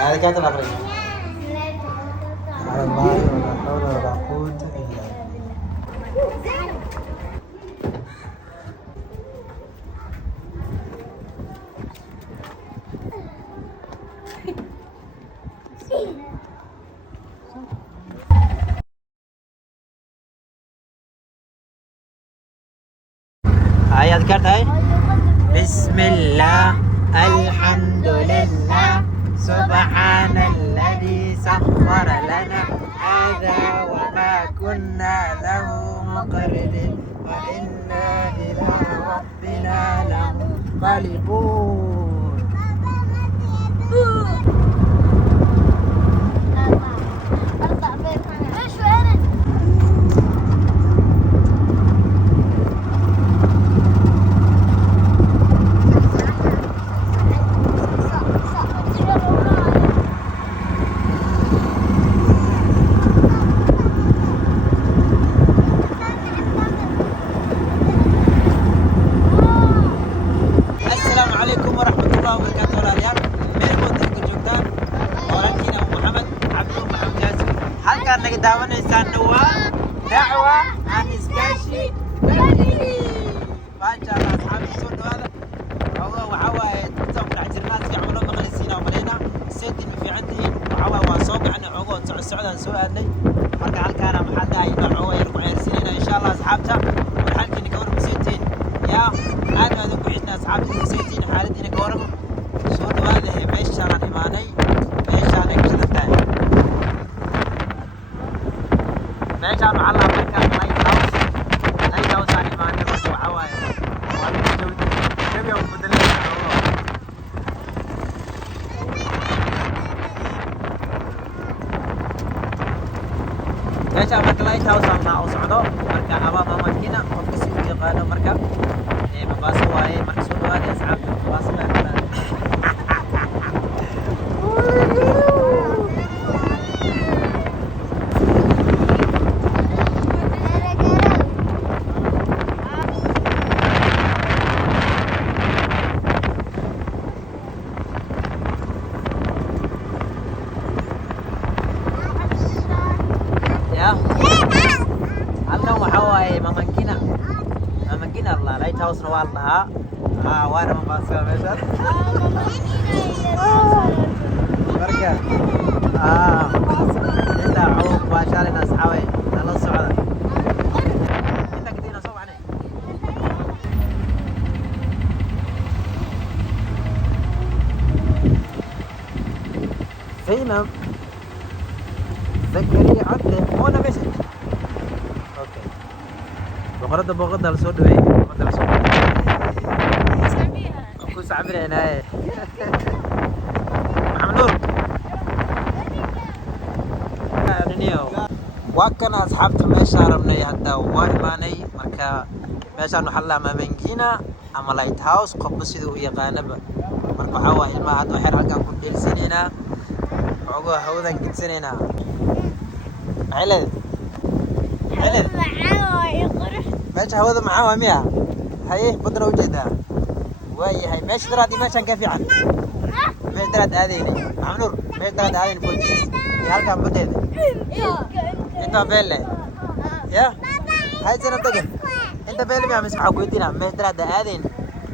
هذا كانت الأخرى. على الله ولا حول ولا قوة إلا بالله. هاي ذكرت هاي. بسم الله الحمد لله سبحان الذي سخر لنا هذا وما كنا له مقرنين وإنا إلى ربنا لمنقلبون. daawanaysaa dhawaan dacwa aan iskaashi maasha Allah asxaabta soo dhawaada waxaa waaye dadka ku dhex jirnaa si camal loo maqlisiina oo maleyna seetin fiicantiin waxaa waaye waa soo gacanay ogo socdaan soo aadnay marka halkaana maxaa dhahay nooco yar ku ceyrsinayna insha Allah asxaabta halkii ka warma seetin yaa aad ugu xidhnaa asxaabta seetin xaaladina ka warma soo dhawaada meeshaan aan imaanay meeshaan ay ka tahay meeshaan waxaa la markaa lighthouse aan imaanay marka waxaa waaye waa jawi aan bedelayna meeshaan marka lighthouse aan u socdo marka abaaba madkina qofka si u yaqaano marka Mombasa waaye marka soo dhawaada asxaabta Mombasa baa halkan waxaa waaye mamangina Allah lighthouse waa la dhahaa waana Mombasa meeshaan marka inta cawow baashaalina asxaabay nala socda inta kadina soo baxnay Zainab Zakariya Cabdi ona meesha boqorada la soo dhaweeyay boqorada la soo dhaweeyay ku saabireynaa Maxamed Nuur waa kan asxaabta meesha rabnay hadda waa imaanay marka meeshaan waxa la mamangina ama lighthouse qofba sidoo u yaqaanaba marka waxa waa ilmaha hadda waxay halkan ku dheelsanayna ogo hawdan gidsanayna maxay meesha hawada macaan waa miya haye badana u jeedaa waayahay meesha daraad meeshaan ka fiican meesha daraad aadaynay Maxamed Nuur meesha daraad aadaynay boojis halkaan badeeda inta beelle ya hay sana tagan inta beelle miya mis maxaa ku weydiinaa meesha daraad aadaynay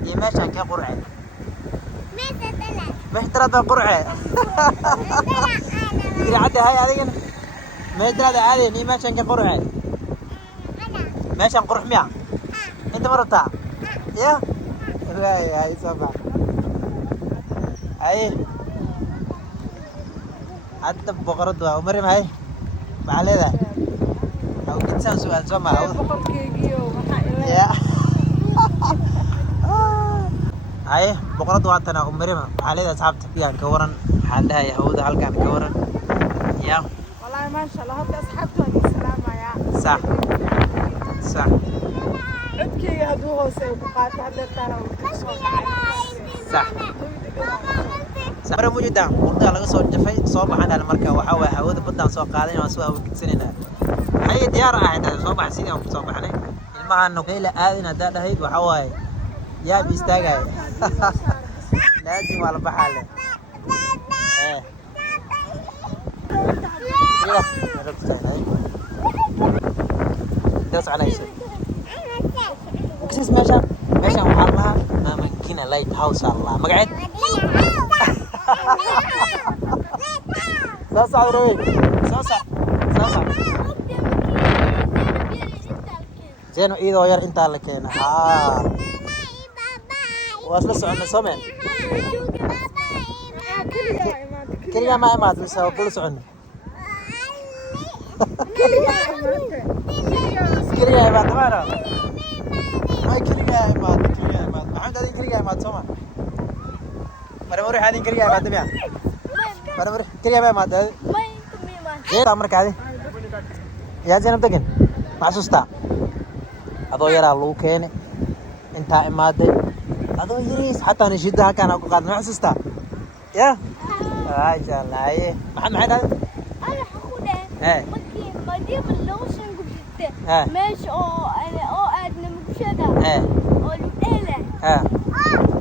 iyo meeshaan ka qurxay meesha daraad baa qurxay diracada hay adigana meesha daraad aadaynay iyo meeshaan ka qurxay meeshaan qurux miya inta marata ya ay sabah ay hadda boqoradu waa marim hay macaleeda aw insan su'aal soo ma boqorkeegiyo waxa ilaa ya ay boqoradu waa tan marim macaleeda asxaabta biyaan ka waran xaalaha hawada halkan ka waran ya wallahi ma sha Allah hadda asxaabtu waa salaamaya sax صح عدكي هدو هوسي وقات هذا ترى صح صح مره موجوده وردا laga soo jafay soo baxana marka waxa way hawada badan soo qaaday oo soo gidsanayna hay diyaar ah inta soo baxay sidii soo baxnay ilmahan noqeela aadina daadahayd waxa way yaa bistaagay laazim wala baxale يلا دوس على شيء وكسيس ماشا وحالها ما ممكن لايت هاوس الله مقعد ساسا روي ساسا زينو إيدو ير أنت لكينا واصل سعنا سمين كليا ما إمات بسوا كل سعنا كليا إمات ماذا ما كليا إمات محمد هذه كليا إمات سما مرة مرة هذه كليا إمات بيا مرة مرة كليا إمات هذه زين أمرك هذه يا زين بتجن معسوستا adoo yaraa lagu keenay intaa imaaday adoo yariis xataa nishidaha kana ku qaad ma xasuustaa ya maasha Allah maxay dhahay أنا حقوله مديم اللوشن قبضته ماشي أو أدنى مكشدة أو الإله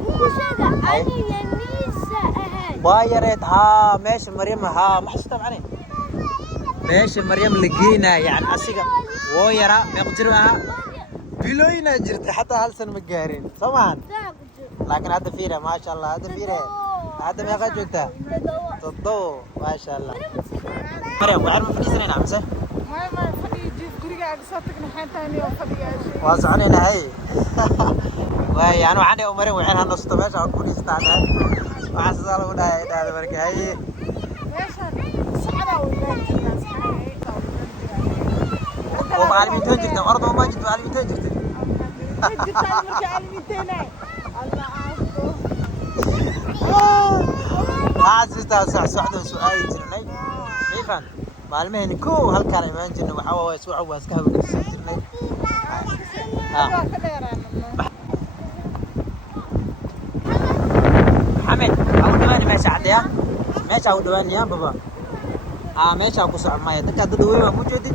مكشدة أنا ينيسة أهل بايرت ها ماشي مريم ها ما حسيت معني ماشي مريم لقينا يعني أسيقة ويرا ما يقدرها بيلوينا جرت حتى هالسنة مقارين سمعان لكن هذا فيره ما شاء الله هذا فيره هذا ما يقعد جوته تضو ما شاء الله مريم وعرف فليسنا نعم صح ما فدي جيب قريقة على صوتك نحن ثاني وفدي شيء واسعنينا هاي وهي أنا وعندي مريم وعينها نص طبيعة أقول يستعمل وعسى الله وده هذا برك هاي ومعلمين تنجرت أرضه ما جد معلمين تنجرت عزيزتا سعد سؤال جرني كيفان معلمين كو هالكلام ما جرنا وحوا سوع واسكها ونفس جرني محمد أول دواني ماشي عديا ماشي أول دواني يا بابا ماشي أكو سوع مايا دكا ددوي موجودين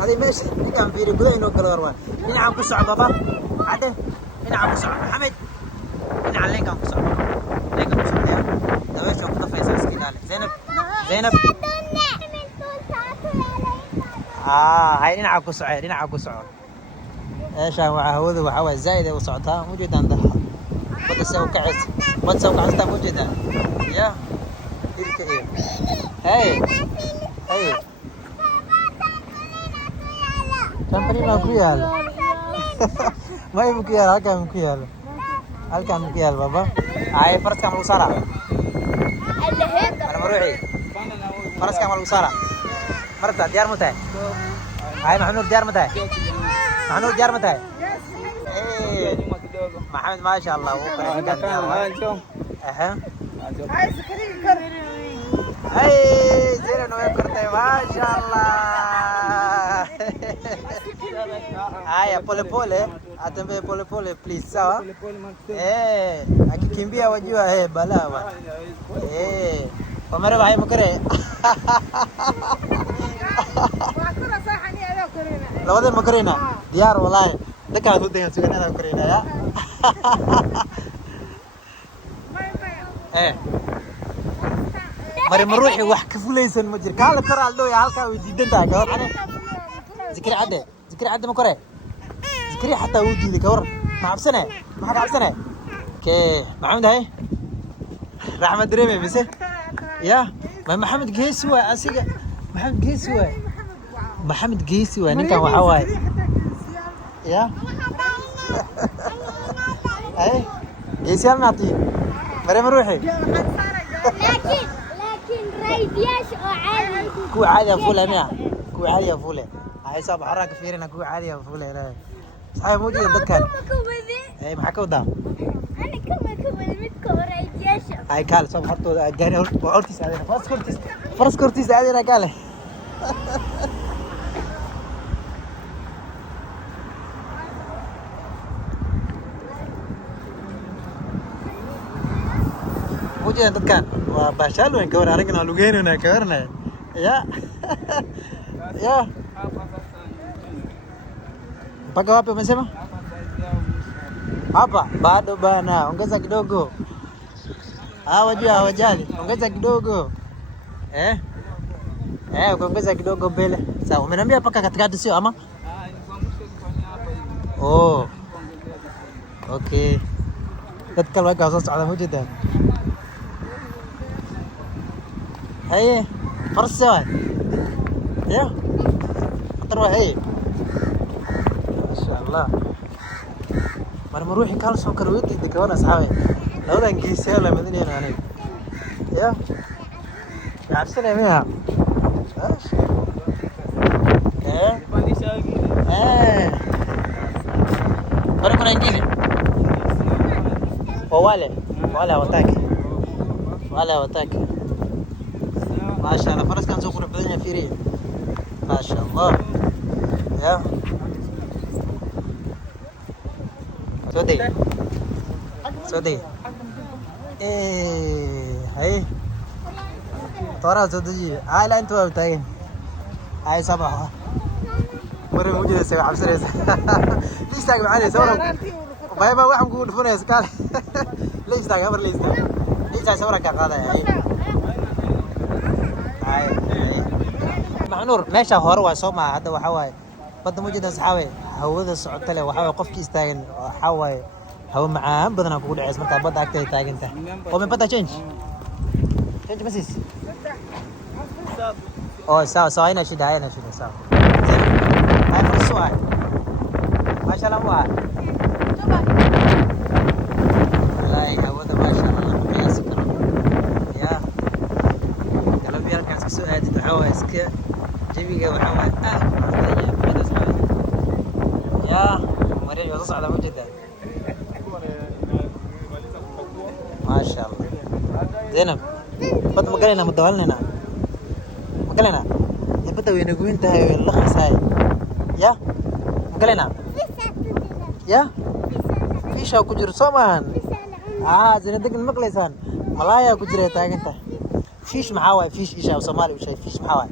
هذه ماشي كان في رجوله إنه كلاروا هنا عم كسر بابا عده هنا عم كسر محمد هنا عليه كان كسر ليه كان كسر يا ده وش أخذ فيصل سكينة زينب هاي هنا عم كسر هنا عم كسر إيش هو عهود وحوا زايدة وصعتها موجود عندها بتسوي كعس بتسوي كعس موجودة يا إيه هاي Sampai lima kuil, mai kuil, agak kuil, agak kuil, bapa. Ayah first kamu usara. Mana meruhi? First kamu usara. First diar mutai. Ayah Mahmud diar mutai. Mahmud diar mutai. Mahmud, masya Allah. Zero no kerja, masya Allah. Haya pole atembe pole please sawa akikimbia wajua balaa kwa mara hai mukare wakura sahani ada kurina lawada mukarina diyaar wallahi dadka u degan suganada kurina ya mari maruuxi wax ka fulaysan ma jir kala karaal doo halka way diidantaa gabadh ذكري عدى مكره ذكري حتى وجودي كور ما عبسنه ما حد عبسنه كي محمد هاي رحمة دريمي بس يا ما محمد جيسوا أسيق محمد جيسوا نكا وحواي يا اي يسير نعطي مريم روحي لكن رايدياش عالي كو عالي فوله ميا كو عالي فوله حساب حراك فيرنا كو عالي فوله لا صحيح موجود دكان اي maxaa ka wadaa ana kama midka raaydiyash ay kale soo hortooda gaari hortiis aadina faras kortiis aadina kale موجود dadkan waa baashaal weyn ka war aragna lugeynuna ka warnay ya mpaka wapi umesema hapa bado bana ongeza kidogo wajua hawajali ongeza kidogo kuongeza kidogo mbele. Sawa, umeniambia paka katikati sio ama? Oh. Okay. Dadka laga soo socda mujida. Haye, farsa. Ya. Atarwa haye. Masha Allah. Mar ruuxi kala soo karweyti dikawan asxaabe. Labadan geesay la madinayna aniga. Ya. Yaabsana miya. Kuna ingine wale hawataki. Masha Allah, faraskan soo qurux badan yahay fiiriye. Masha Allah. Ya. Sodey. Hay. Tora sodey. Ala intu waa taagay. Ay sabax. Mare mujida say cabsanaysa. Liistaag macaan sawir. Bayba waxaan ku dhufanaysa kale. Liistaag habar liistaag. Liistaag sawir ka qaaday. Ay. Macnuur meesha hore waa soo ma hadda waxa waay. Badda mujida saxaaway. Hawada socota leh waxa waay qofkii istaagan waxa waay. Hawa macaan badan ku dhaceys marka badda agteeda taaganta. Oo ma badda change masis. Oh sawa ina shida sawa. Ay farsuay. Masha Allah waa. Wallahi hawada masha Allah qiyaas karo. Ya. Kala biir kaas soo aadid waxa waay iska jawiga waxa waay ya mareey wada socda mujida. Masha Allah. Zainab. Bad magalena mudawalnina. Magalena. Bada weyna goyntahay la khasay. Ya. Magalena. Ya. Fisha ku jiro Soomaan. Zainab degan maqlaysan. Malaya ku jira taaganta. Fish maxaa waay fish isha Soomaali u shay fish maxaa waay.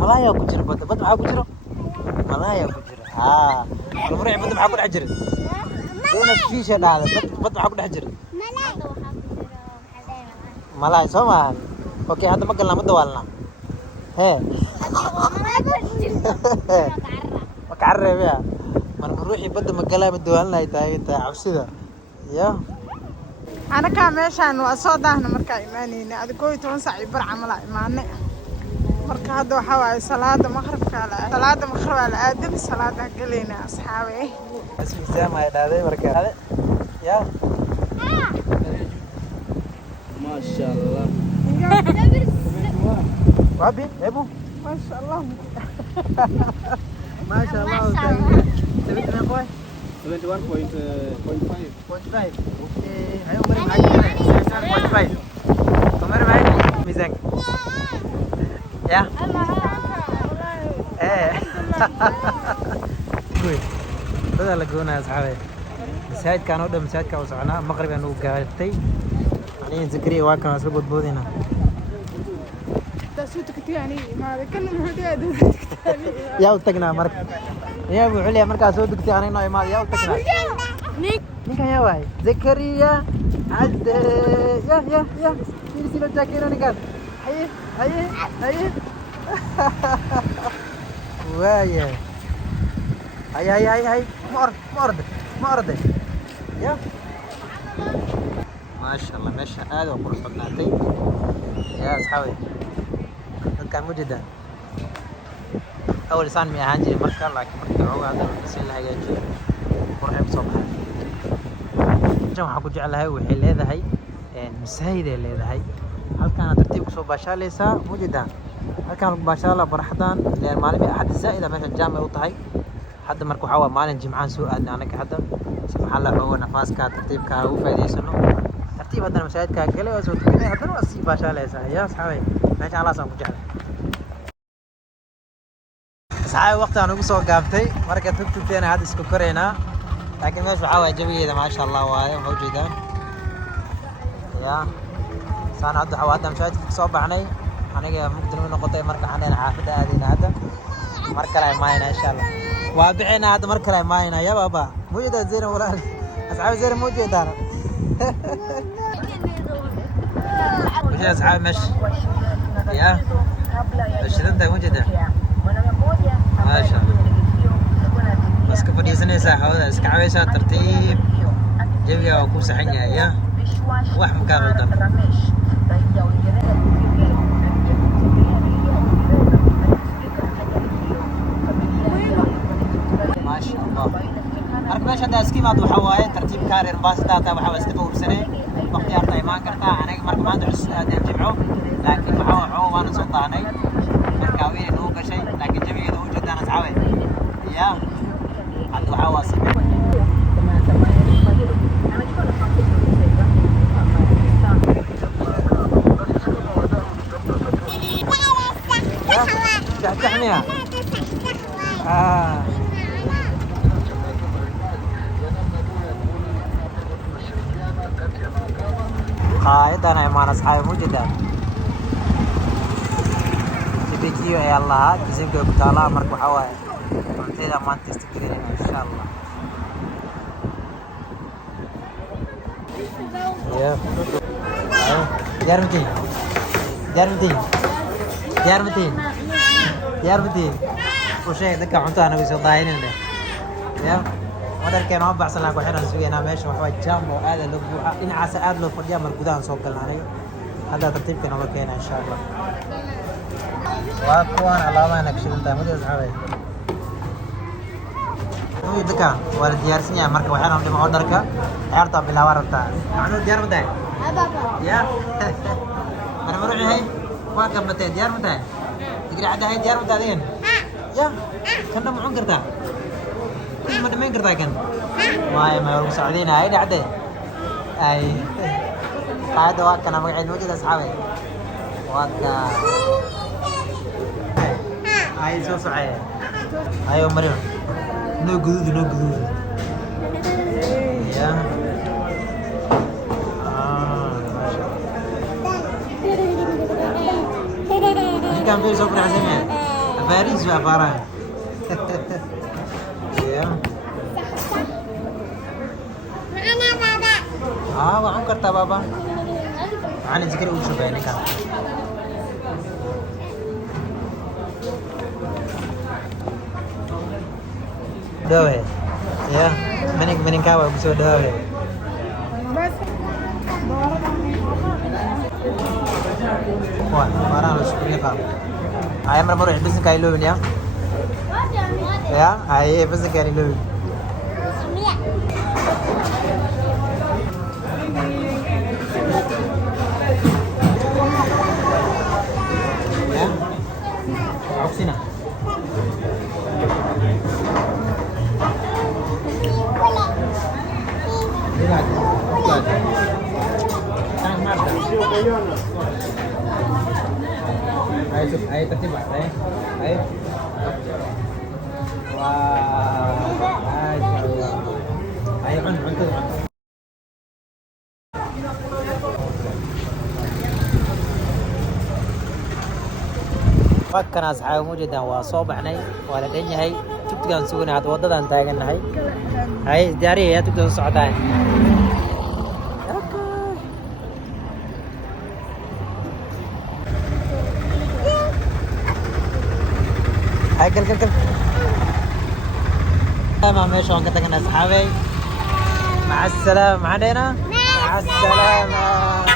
Malaya ku jiro bada maxaa ku jiro? Malaya ku jiro. Marmar bada maxaa ku dhex jira? Zainab fish dhaada bada maxaa ku dhex jira? Malay Soomaan. Okay, hadda ma galna ma dawalna. Makarreebaya. Marka ruuxi badda ma galay ma dawalnay taaganta cabsida. Ya. Anaka meeshan waa soo daahna marka iimaanayna. Adiga 12 saac bar camal iimaanay. Marka hadda waxa waay salaada maghribka la aadin salaada galeyna asxaabe. Asmiisama ay dhaaday marka. Ya. Masha Allah. Wabi, Ebu. Masha Allah. Masha Allah. 71.5. Okay. Ayo mari main. 71.5. Kemarin main misang. Ya. Gue. Bada lagoona asxaabe. Masaajidkan oo dhan masaajidka oo soconaa maqribaan uu gaartay. Ani Zakariya waa kan asla bodboodina. يعني ما كنا محدود يا وتقنا مرك يا ابو عليا مركز سو دغتي انا نو ما يا وتقنا نيك يا واي زكريا عد يا يرسي له جاكيرو نقال هي وايا هي مرض يا ما شاء الله ماشي هذا وقرب بناتي يا اصحابي كان مجدا أول إنسان ميهان جي مركا لكن مركا عوض هذا بسم الله يجي قرحب صباح جمع حكو جعل هاي وحي لهذا هاي مسايدة لهذا هاي هل كان ترتيب كسو باشا ليسا مجدا هل كان باشا الله برحضان لأن معلمي أحد الزائدة ماشا الجامعة وطهي حد مركو حوا مالين جمعان سوء أدنى عنك حدا سبحان الله هو نفاس كا ترتيب كا هو فايدة يسنو ترتيب هذا المسايد كا قلي وزو تكني هذا نوصي باشا ليسا يا صحابي ماشا الله سامو جعل صحيح وقت أنا أقول قابتي مركز تكتب أنا هذا سكوكرينا لكن مش بحاول جميلة ما شاء الله وهاي موجودة يا سان هذا حوادث مشاهد صوب عني أنا مقدر من نقطة مركز عننا حافظة هذه هذا مركز ماينا إن شاء الله وابعنا هذا مركز ماينا يا بابا موجودة زين ولا أصحاب زين موجودة أنا وش أصحاب مش يا شدنت وجده ما شاء الله بس كفدي سنة ساحة اسكعويسة ترتيب جوية وكو سحنية يا واحد مكان غلطان ما شاء الله أرك ماشي هذا اسكيم هذا حواي ترتيب كارير باص داتا وحاول استفوق بسنة وقتي أرتاي ما كرتا أنا مرك ما أدرس جمعه لكن محاول وانا سلطاني مركاوي دوق شيء لكن جميع دوق جدا أنا سعوي يا عنده حواس تحميها قائدنا يا أصحابي موجودة تبيكيو يا الله كزينكو بتالا مركو حواي قلتينا ما انت تستكرين إن شاء الله يا جارمتين جارمتين جارمتين جارمتين وشيء ذكر عنده أنا بيسوي ضايعين يا ودر كان عم بحصل لك وحنا نسوي أنا ماشي وحوي جامبو هذا لو إن عسى هذا لو فضيا مرقدان صوب كلنا هذا ترتيب كنا وكينا إن شاء الله واقوان على ما نكشف أنت مدة صحابي هو ذكر ورد ديارسني مركب وحنا عم نبغى أودرك عرضه بلا ورطة عنو ديار متى يا أنا بروح هاي واقف متى ديار متى تقدر عدا هاي ديار متى دين يا كنا معون كرتا ما دمين كرتا كان ما يروح سعودين هاي دعدة أي هذا واقع أنا بقعد وجد أصحابي واقع هاي شو صحيح هاي مريم نو جدود نو جدود يا كان في صوب العزيمة فارس وعفارة معنا بابا وعم كرتا بابا أنا ذكر أول شو بيني كان دوه يا منين كاوا بسوا دوه بس wah mana harus punya kamu ayam merah itu sekali lu ya ya ayam itu sekali lu ya aku sini lihat ayo tertib ayo wah ayo on فكنا أصحاب موجودة وصوبعني ولا دنيا هاي تبتدي نسوينا هاد وضد أنت هاي دياري هي تبتدي الصعدان هاي كل ما ماشي كتكنا أصحابي مع السلامة علينا مع السلامة